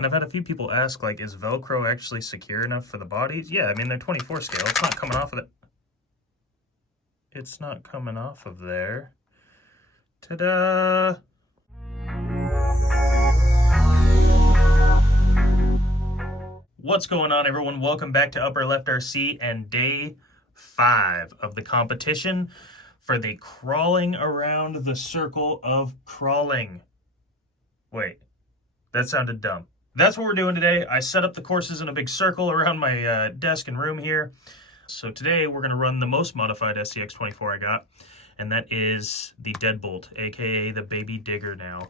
And I've had a few people ask, like, is Velcro actually secure enough for the bodies? Yeah, I mean, they're 24 scale. It's not coming off of it. It's not coming off of there. Ta-da! What's going on, everyone? Welcome back to Upper Left RC and day 5 of the competition for the crawling around the circle of crawling. Wait, that sounded dumb. That's what we're doing today. I set up the courses in a big circle around my desk and room here. So today we're going to run the most modified SCX24 I got, and that is the Deadbolt, aka the Baby Digger now.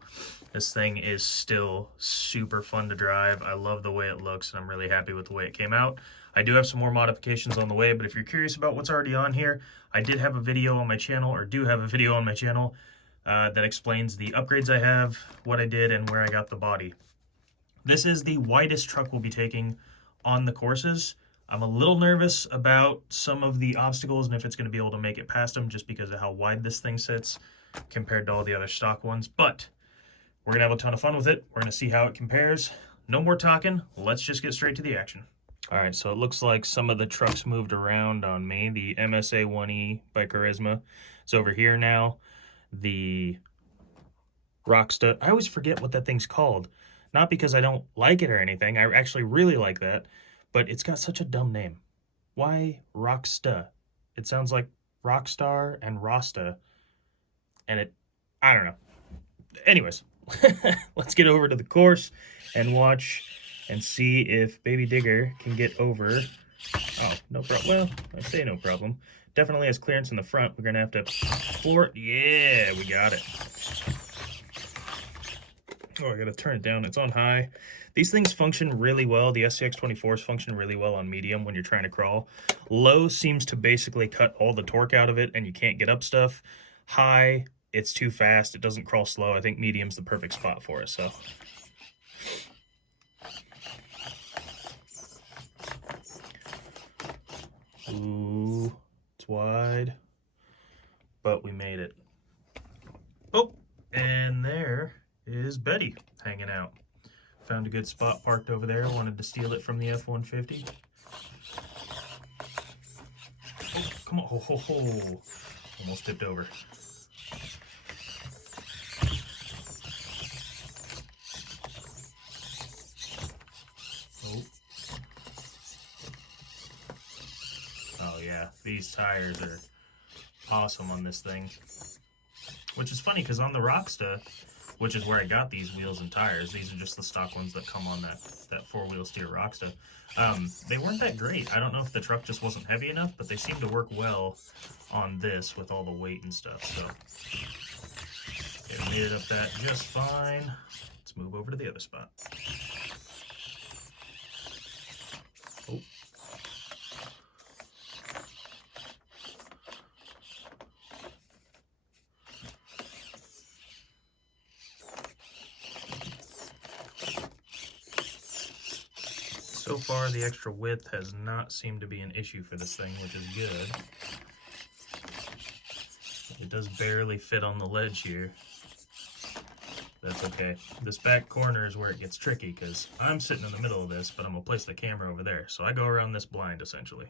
This thing is still super fun to drive. I love the way it looks, and I'm really happy with the way it came out. I do have some more modifications on the way, but if you're curious about what's already on here, I did have a video on my channel, or do have a video on my channel, that explains the upgrades I have, what I did, and where I got the body. This is the widest truck we'll be taking on the courses. I'm a little nervous about some of the obstacles and if it's going to be able to make it past them just because of how wide this thing sits compared to all the other stock ones. But we're going to have a ton of fun with it. We're going to see how it compares. No more talking. Let's just get straight to the action. All right, so it looks like some of the trucks moved around on me. The MSA 1E by Charisma is over here now. The Rocksta, I always forget what that thing's called. Not because I don't like it or anything. I actually really like that. But it's got such a dumb name. Why Rocksta? It sounds like Rockstar and Rasta. And I don't know. Anyways, let's get over to the course and watch and see if Baby Digger can get over. Oh, no problem. Well, I say no problem. Definitely has clearance in the front. We're going to have to floor it. Yeah, we got it. Oh, I gotta turn it down. It's on high. These things function really well. The SCX24s function really well on medium when you're trying to crawl. Low seems to basically cut all the torque out of it and you can't get up stuff. High, it's too fast. It doesn't crawl slow. I think medium's the perfect spot for it, so. Ooh, it's wide, but we made it. Oh, and there is Betty hanging out. Found a good spot parked over there. Wanted to steal it from the F-150. Oh, come on. Ho, ho, ho. Almost tipped over. Oh. Oh, yeah. These tires are awesome on this thing. Which is funny because on the Rocksta, which is where I got these wheels and tires. These are just the stock ones that come on that four-wheel steer Rocksta. They weren't that great. I don't know if the truck just wasn't heavy enough, but they seem to work well on this with all the weight and stuff. So it made it up that just fine. Let's move over to the other spot. Oh. So far, the extra width has not seemed to be an issue for this thing, which is good. It does barely fit on the ledge here. That's okay. This back corner is where it gets tricky, because I'm sitting in the middle of this, but I'm going to place the camera over there. So I go around this blind, essentially.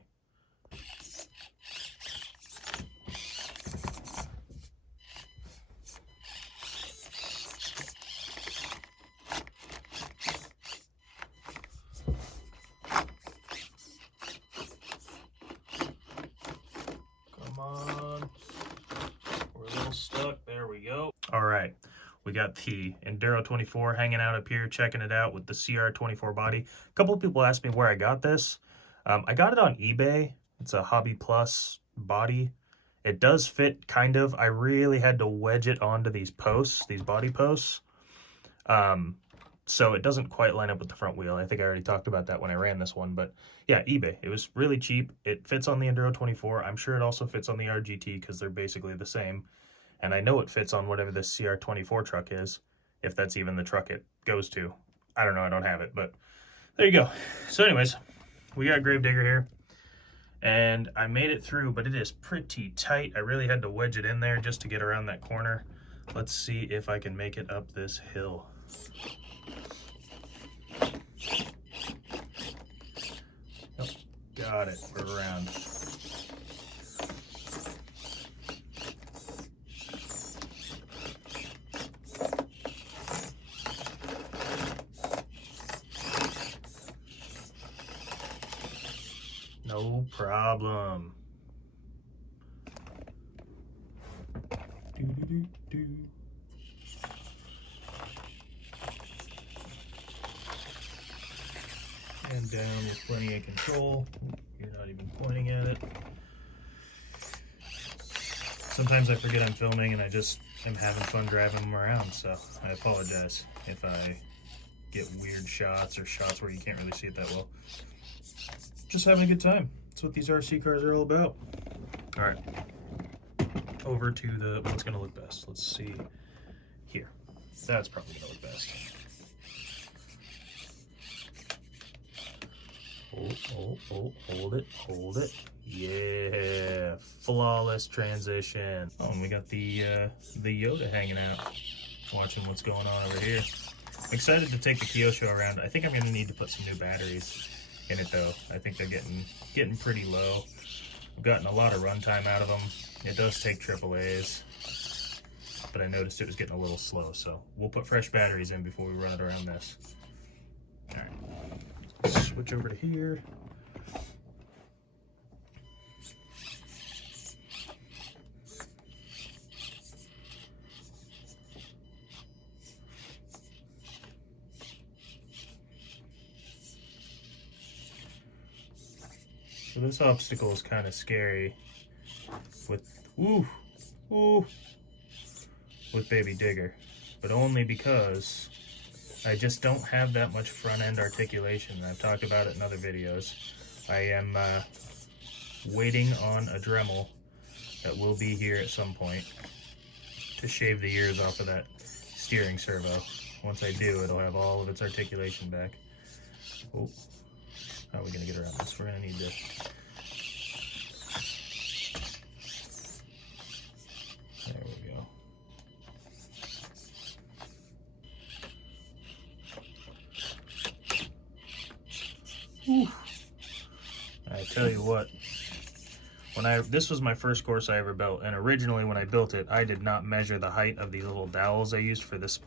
Stuck. There we go. All right, we got the Enduro 24 hanging out up here, checking it out with the CR24 body. A couple of people asked me where I got this. I got it on eBay. It's a Hobby Plus body. It does fit, kind of. I really had to wedge it onto these posts, these body posts. So it doesn't quite line up with the front wheel. I think I already talked about that when I ran this one, but yeah, eBay. It was really cheap. It fits on the Enduro 24. I'm sure it also fits on the RGT because they're basically the same. And I know it fits on whatever this CR24 truck is, if that's even the truck it goes to. I don't know, I don't have it, but there you go. So anyways, we got Gravedigger here, and I made it through, but it is pretty tight. I really had to wedge it in there just to get around that corner. Let's see if I can make it up this hill. it. We're around. No problem. Do. And down with plenty of control. You're not even pointing at it. Sometimes I forget I'm filming and I just am having fun driving them around, so I apologize if I get weird shots or shots where you can't really see it that well. Just having a good time. That's what these RC cars are all about. All right, over to the what's gonna look best. Let's see here. That's probably gonna look best. Oh, hold it. Yeah, flawless transition. Oh, and we got the Yoda hanging out, watching what's going on over here. I'm excited to take the Kyosho around. I think I'm gonna need to put some new batteries in it though. I think they're getting pretty low. I've gotten a lot of runtime out of them. It does take AAAs, but I noticed it was getting a little slow, so we'll put fresh batteries in before we run it around this. All right, switch over to here. So this obstacle is kind of scary with with Baby Digger, but only because I just don't have that much front end articulation. I've talked about it in other videos. I am waiting on a Dremel that will be here at some point to shave the ears off of that steering servo. Once I do, it'll have all of its articulation back. Oh. How are we going to get around this? We're going to need to... There we go. Whew. I tell you what, this was my first course I ever built, and originally when I built it, I did not measure the height of these little dowels I used for this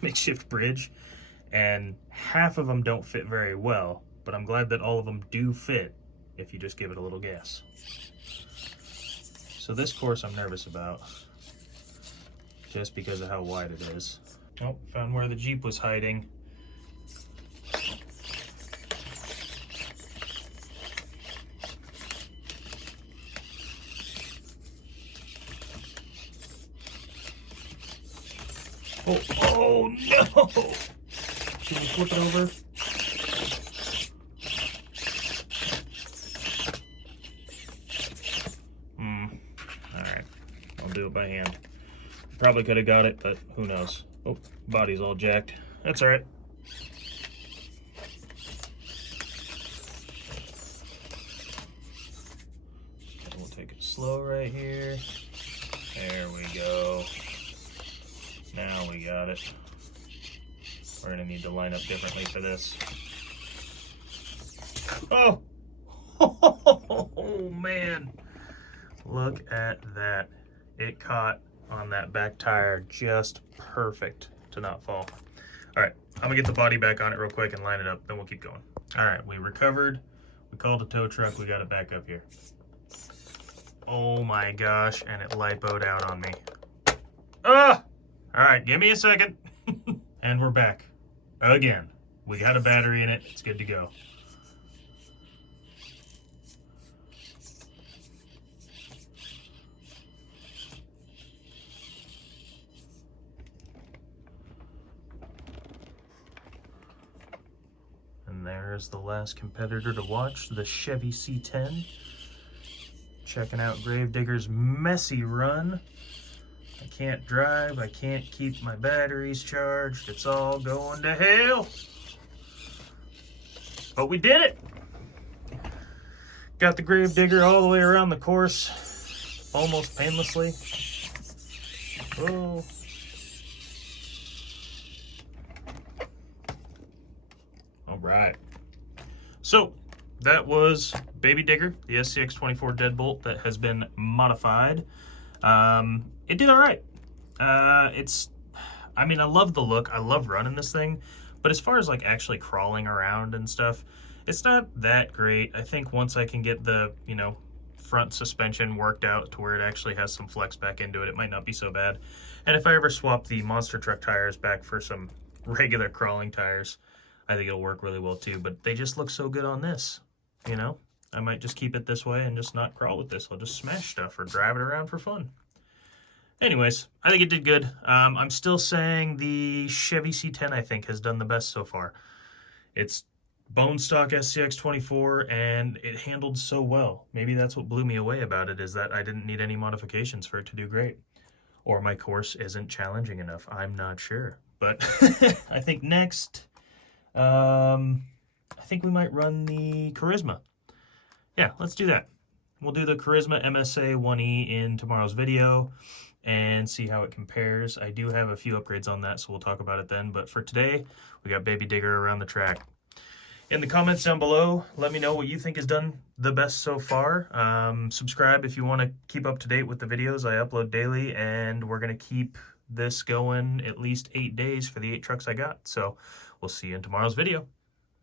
makeshift bridge, and half of them don't fit very well. But I'm glad that all of them do fit if you just give it a little gas. So this course I'm nervous about, just because of how wide it is. Oh, found where the Jeep was hiding. Oh no! Should we flip it over? Do it by hand. Probably could have got it, but who knows. Oh, body's all jacked. That's all right. And we'll take it slow right here. There we go. Now we got it. We're gonna need to line up differently for this. Oh! Oh man! Look at that. It caught on that back tire just perfect to not fall. All right, I'm gonna get the body back on it real quick and line it up, then we'll keep going. All right, we recovered. We called a tow truck. We got it back up here. Oh my gosh, and it lipoed out on me. Ah! All right, give me a second. And we're back again. We got a battery in it. It's good to go. There's the last competitor to watch, the Chevy C10. Checking out Gravedigger's messy run. I can't drive, I can't keep my batteries charged, it's all going to hell. But we did it! Got the Gravedigger all the way around the course, almost painlessly. Oh. All right. So, that was Baby Digger, the SCX24 deadbolt that has been modified. It did all right. I mean, I love the look. I love running this thing. But as far as like actually crawling around and stuff, it's not that great. I think once I can get the, front suspension worked out to where it actually has some flex back into it, it might not be so bad. And if I ever swap the monster truck tires back for some regular crawling tires, I think it'll work really well too. But they just look so good on this, I might just keep it this way and just not crawl with this. I'll just smash stuff or drive it around for fun. Anyways, I think it did good. I'm still saying the Chevy C10, I think, has done the best so far. It's bone stock SCX24, and it handled so well. Maybe that's what blew me away about it, is that I didn't need any modifications for it to do great. Or my course isn't challenging enough. I'm not sure. But I think next, I think we might run the Charisma. Yeah, let's do that. We'll do the Charisma MSA 1E in tomorrow's video and see how it compares. I do have a few upgrades on that, so we'll talk about it then. But for today, we got Baby Digger around the track. In the comments down below, let me know what you think has done the best so far. Subscribe if you want to keep up to date with the videos I upload daily, and we're going to keep this going at least 8 days for the 8 trucks I got. So we'll see you in tomorrow's video.